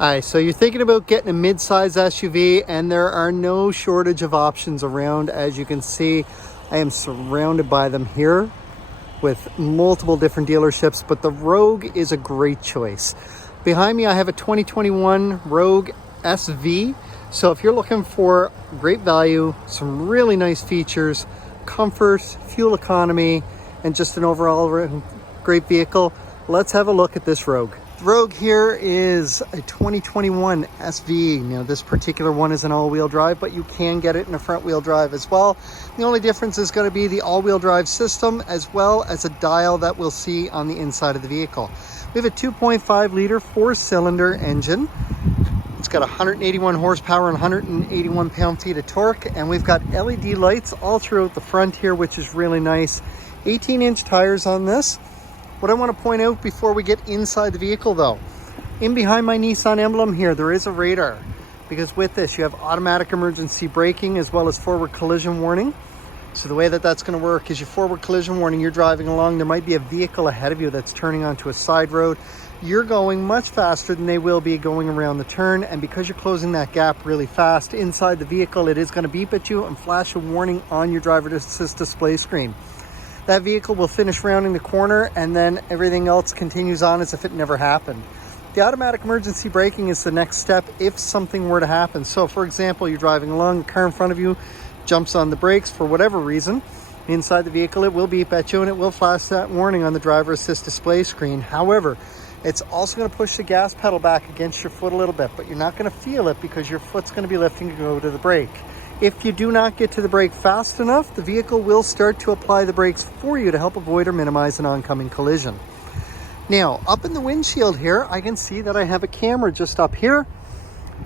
Alright, so you're thinking about getting a mid-size SUV, and there are no shortage of options around. As you can see, I am surrounded by them here with multiple different dealerships, but the Rogue is a great choice. Behind me I have a 2021 Rogue SV. So if you're looking for great value, some really nice features, comfort, fuel economy, and just an overall great vehicle, let's have a look at this Rogue. The Rogue here is a 2021 SV. Now this particular one is an all-wheel drive, but you can get it in a front-wheel drive as well. The only difference is going to be the all-wheel drive system, as well as a dial that we'll see on the inside of the vehicle. We have a 2.5 liter 4-cylinder engine. It's got 181 horsepower and 181 pound-feet of torque, and we've got LED lights all throughout the front here, which is really nice. 18-inch tires on this. What I want to point out before we get inside the vehicle though, in behind my Nissan emblem here, there is a radar, because with this you have automatic emergency braking as well as forward collision warning. So the way that that's going to work is your forward collision warning, you're driving along, there might be a vehicle ahead of you that's turning onto a side road. You're going much faster than they will be going around the turn, and because you're closing that gap really fast inside the vehicle, it is going to beep at you and flash a warning on your driver assist display screen. That vehicle will finish rounding the corner, and then everything else continues on as if it never happened. The automatic emergency braking is the next step if something were to happen. So for example, you're driving along, the car in front of you jumps on the brakes for whatever reason. Inside the vehicle, it will beep at you and it will flash that warning on the driver assist display screen. However, it's also going to push the gas pedal back against your foot a little bit, but you're not going to feel it because your foot's going to be lifting to go to the brake. If you do not get to the brake fast enough, the vehicle will start to apply the brakes for you to help avoid or minimize an oncoming collision. Now, up in the windshield here, I can see that I have a camera just up here.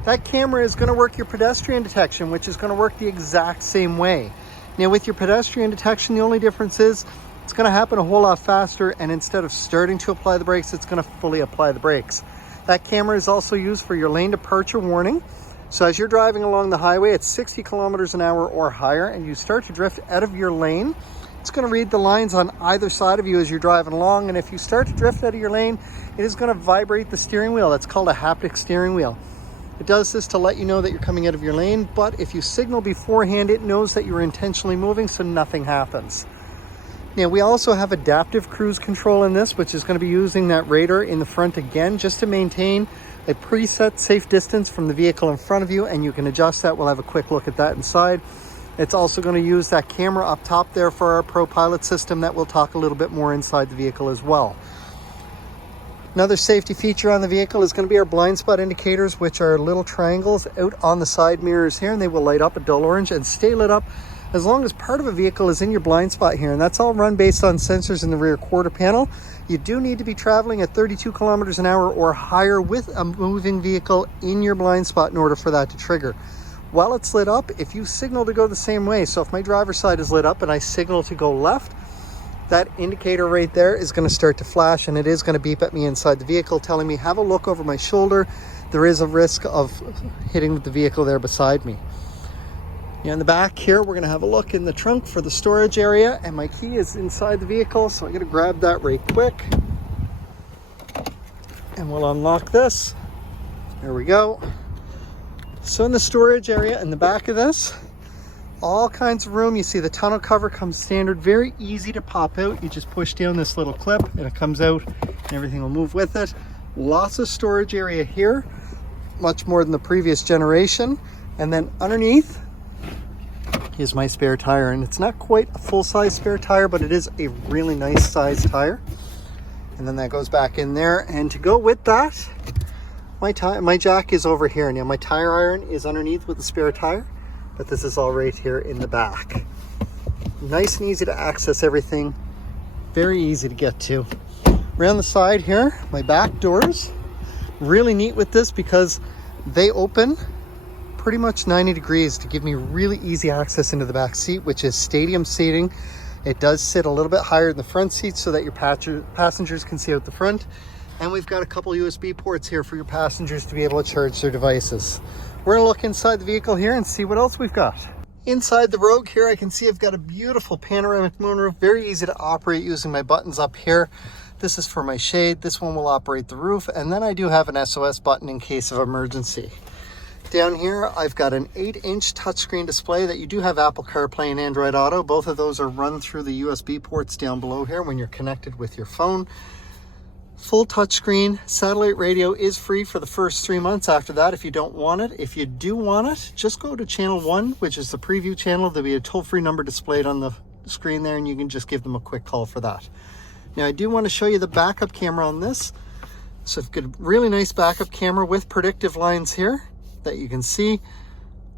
That camera is going to work your pedestrian detection, which is going to work the exact same way. Now, with your pedestrian detection, the only difference is it's going to happen a whole lot faster, and instead of starting to apply the brakes, it's going to fully apply the brakes. That camera is also used for your lane departure warning. So as you're driving along the highway at 60 kilometers an hour or higher and you start to drift out of your lane, it's going to read the lines on either side of you as you're driving along. And if you start to drift out of your lane, it is going to vibrate the steering wheel. That's called a haptic steering wheel. It does this to let you know that you're coming out of your lane, but if you signal beforehand, it knows that you're intentionally moving, so nothing happens. Now, we also have adaptive cruise control in this, which is going to be using that radar in the front again, just to maintain a preset safe distance from the vehicle in front of you, and you can adjust that. We'll have a quick look at that inside. It's also going to use that camera up top there for our Pro Pilot system that we'll talk a little bit more inside the vehicle as well. Another safety feature on the vehicle is going to be our blind spot indicators, which are little triangles out on the side mirrors here, and they will light up a dull orange and stay lit up as long as part of a vehicle is in your blind spot here, and that's all run based on sensors in the rear quarter panel. You do need to be traveling at 32 kilometers an hour or higher with a moving vehicle in your blind spot in order for that to trigger. While it's lit up, if you signal to go the same way, so if my driver's side is lit up and I signal to go left, that indicator right there is going to start to flash, and it is going to beep at me inside the vehicle telling me, have a look over my shoulder. There is a risk of hitting the vehicle there beside me. In the back here, we're going to have a look in the trunk for the storage area, and my key is inside the vehicle, so I'm going to grab that right quick and we'll unlock this. There we go. So in the storage area in the back of this, all kinds of room. You see the tonneau cover comes standard, very easy to pop out. You just push down this little clip and it comes out and everything will move with it. Lots of storage area here, much more than the previous generation. And then underneath is my spare tire, and it's not quite a full-size spare tire, but it is a really nice size tire. And then that goes back in there, and to go with that, my jack is over here. Now my tire iron is underneath with the spare tire, but this is all right here in the back. Nice and easy to access everything, very easy to get to. Around the side here, my back doors, really neat with this because they open pretty much 90 degrees to give me really easy access into the back seat, which is stadium seating. It does sit a little bit higher in the front seat so that your passengers can see out the front. And we've got a couple USB ports here for your passengers to be able to charge their devices. We're gonna look inside the vehicle here and see what else we've got. Inside the Rogue here, I can see I've got a beautiful panoramic moonroof, very easy to operate using my buttons up here. This is for my shade. This one will operate the roof. And then I do have an SOS button in case of emergency. Down here, I've got an 8-inch touchscreen display that you do have Apple CarPlay and Android Auto. Both of those are run through the USB ports down below here when you're connected with your phone. Full touchscreen. Satellite radio is free for the first 3 months. After that, if you don't want it, if you do want it, just go to channel 1, which is the preview channel. There'll be a toll-free number displayed on the screen there, and you can just give them a quick call for that. Now, I do want to show you the backup camera on this. So I've got a really nice backup camera with predictive lines here that you can see.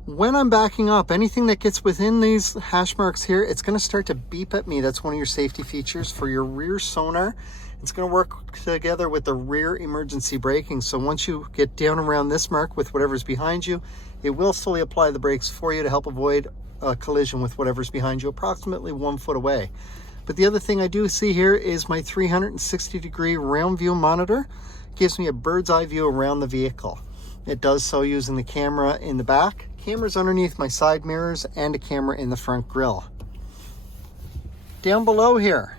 When I'm backing up, anything that gets within these hash marks here, it's going to start to beep at me. That's one of your safety features for your rear sonar. It's going to work together with the rear emergency braking. So once you get down around this mark with whatever's behind you, it will fully apply the brakes for you to help avoid a collision with whatever's behind you, approximately 1 foot away. But the other thing I do see here is my 360-degree round view monitor. It gives me a bird's eye view around the vehicle. It does so using the camera in the back, cameras underneath my side mirrors, and a camera in the front grille. Down below here,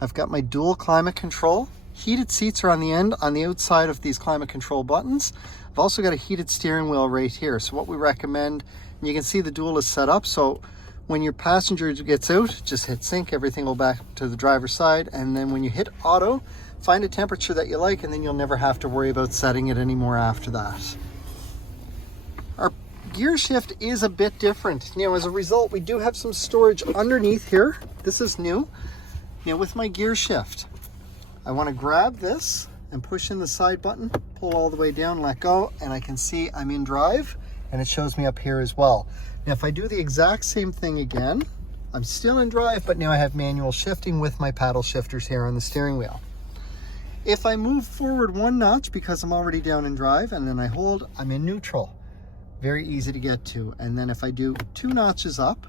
I've got my dual climate control. Heated seats are on the end, on the outside of these climate control buttons. I've also got a heated steering wheel right here. So what we recommend, and you can see the dual is set up, so when your passenger gets out, just hit sync, everything will back to the driver's side, and then when you hit auto, find a temperature that you like, and then you'll never have to worry about setting it anymore after that. Our gear shift is a bit different. Now, as a result, we do have some storage underneath here. This is new. Now, with my gear shift, I want to grab this and push in the side button, pull all the way down, let go, and I can see I'm in drive, and it shows me up here as well. Now, if I do the exact same thing again, I'm still in drive, but now I have manual shifting with my paddle shifters here on the steering wheel. If I move forward 1 notch because I'm already down in drive and then I hold, I'm in neutral. Very easy to get to. And then if I do 2 notches up,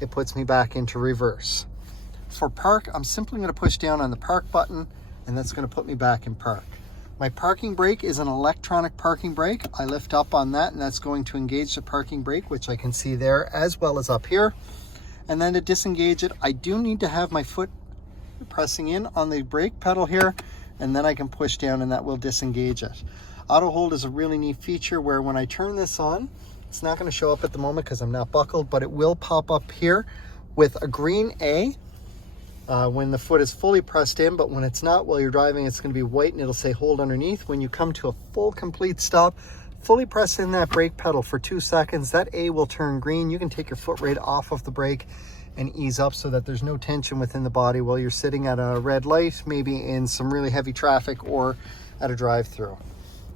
it puts me back into reverse. For park, I'm simply going to push down on the park button, and that's going to put me back in park. My parking brake is an electronic parking brake. I lift up on that, and that's going to engage the parking brake, which I can see there as well as up here. And then to disengage it, I do need to have my foot pressing in on the brake pedal here, and then I can push down and that will disengage it. Auto hold is a really neat feature where when I turn this on, it's not going to show up at the moment because I'm not buckled, but it will pop up here with a green A when the foot is fully pressed in, but when it's not while you're driving, it's going to be white and it'll say hold underneath. When you come to a full complete stop, fully press in that brake pedal for 2 seconds, that A will turn green. You can take your foot right off of the brake and ease up so that there's no tension within the body while you're sitting at a red light, maybe in some really heavy traffic or at a drive-through.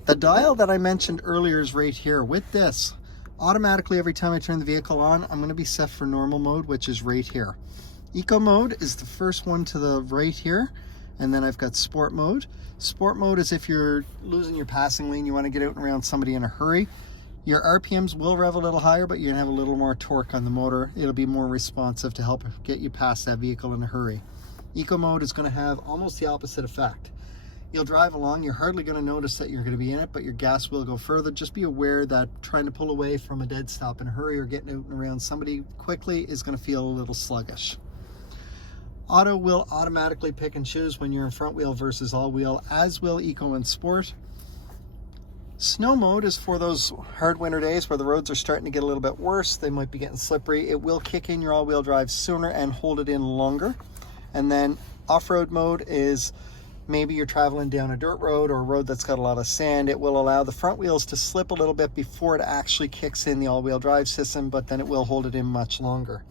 The dial that I mentioned earlier is right here. With this, automatically every time I turn the vehicle on, I'm going to be set for normal mode, which is right here. Eco mode is the first one to the right here, and then I've got sport mode. Sport mode is if you're losing your passing lane, you want to get out and around somebody in a hurry. Your RPMs will rev a little higher, but you're gonna have a little more torque on the motor. It'll be more responsive to help get you past that vehicle in a hurry. Eco mode is gonna have almost the opposite effect. You'll drive along, you're hardly gonna notice that you're gonna be in it, but your gas will go further. Just be aware that trying to pull away from a dead stop in a hurry or getting out and around somebody quickly is gonna feel a little sluggish. Auto will automatically pick and choose when you're in front wheel versus all wheel, as will Eco and Sport. Snow mode is for those hard winter days where the roads are starting to get a little bit worse. They might be getting slippery. It will kick in your all-wheel drive sooner and hold it in longer. And then off-road mode is maybe you're traveling down a dirt road or a road that's got a lot of sand. It will allow the front wheels to slip a little bit before it actually kicks in the all-wheel drive system, but then it will hold it in much longer.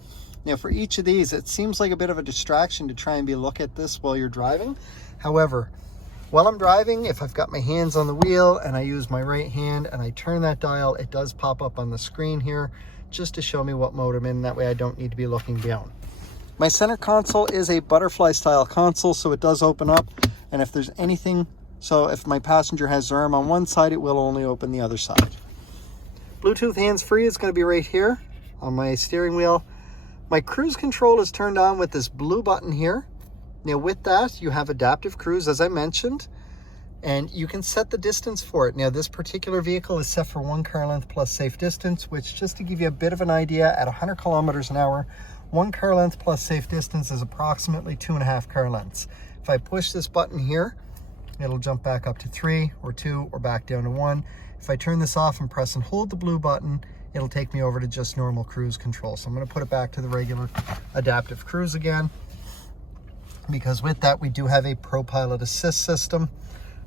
Now, for each of these, it seems like a bit of a distraction to try and look at this while you're driving. However, while I'm driving, if I've got my hands on the wheel and I use my right hand and I turn that dial, it does pop up on the screen here just to show me what mode I'm in. That way I don't need to be looking down. My center console is a butterfly style console, so it does open up. And if there's anything, so if my passenger has their arm on one side, it will only open the other side. Bluetooth hands-free is going to be right here on my steering wheel. My cruise control is turned on with this blue button here. Now with that, you have adaptive cruise, as I mentioned, and you can set the distance for it. Now this particular vehicle is set for 1 car length plus safe distance, which, just to give you a bit of an idea, at 100 kilometers an hour, 1 car length plus safe distance is approximately 2.5 car lengths. If I push this button here, it'll jump back up to 3 or 2 or back down to 1. If I turn this off and press and hold the blue button, it'll take me over to just normal cruise control. So I'm going to put it back to the regular adaptive cruise again, because with that we do have a ProPilot Assist system,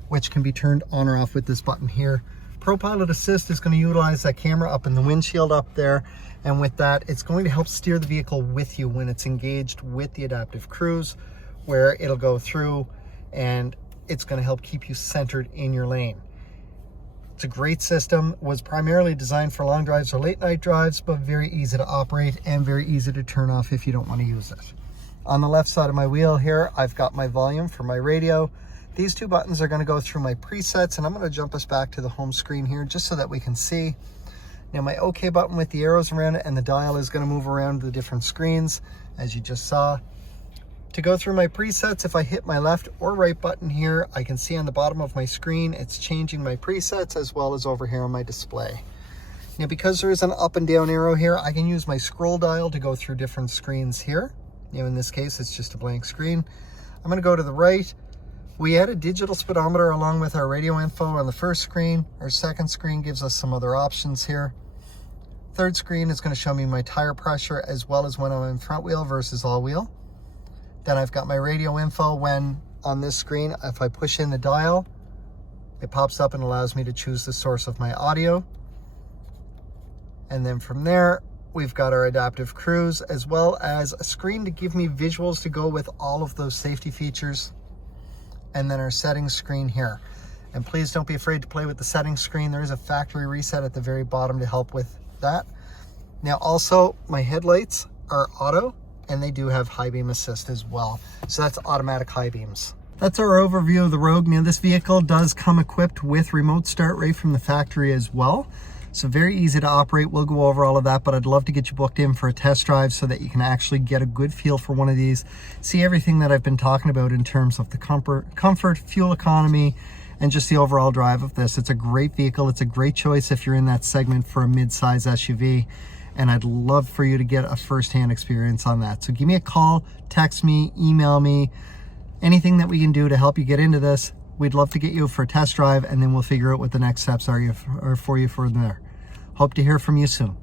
which can be turned on or off with this button here. ProPilot Assist is going to utilize that camera up in the windshield up there, and with that it's going to help steer the vehicle with you when it's engaged with the adaptive cruise, where it'll go through and it's going to help keep you centered in your lane. It's a great system, was primarily designed for long drives or late night drives, but very easy to operate and very easy to turn off if you don't want to use it. On the left side of my wheel here, I've got my volume for my radio. These two buttons are going to go through my presets, and I'm going to jump us back to the home screen here just so that we can see. Now my OK button with the arrows around it and the dial is going to move around the different screens, as you just saw. To go through my presets, if I hit my left or right button here, I can see on the bottom of my screen, it's changing my presets as well as over here on my display. Now, because there is an up and down arrow here, I can use my scroll dial to go through different screens here. Now, in this case, it's just a blank screen. I'm going to go to the right. We add a digital speedometer along with our radio info on the first screen. Our second screen gives us some other options here. Third screen is going to show me my tire pressure as well as when I'm in front wheel versus all wheel. Then I've got my radio info when on this screen, if I push in the dial, it pops up and allows me to choose the source of my audio. And then from there, we've got our adaptive cruise as well as a screen to give me visuals to go with all of those safety features. And then our settings screen here. And please don't be afraid to play with the settings screen. There is a factory reset at the very bottom to help with that. Now also, my headlights are auto, and they do have high beam assist as well. So that's automatic high beams. That's our overview of the Rogue. Now this vehicle does come equipped with remote start right from the factory as well. So very easy to operate. We'll go over all of that, but I'd love to get you booked in for a test drive so that you can actually get a good feel for one of these. See everything that I've been talking about in terms of the comfort, fuel economy, and just the overall drive of this. It's a great vehicle. It's a great choice if you're in that segment for a mid-size SUV. And I'd love for you to get a first-hand experience on that. So give me a call, text me, email me, anything that we can do to help you get into this. We'd love to get you for a test drive, and then we'll figure out what the next steps are for you from there. Hope to hear from you soon.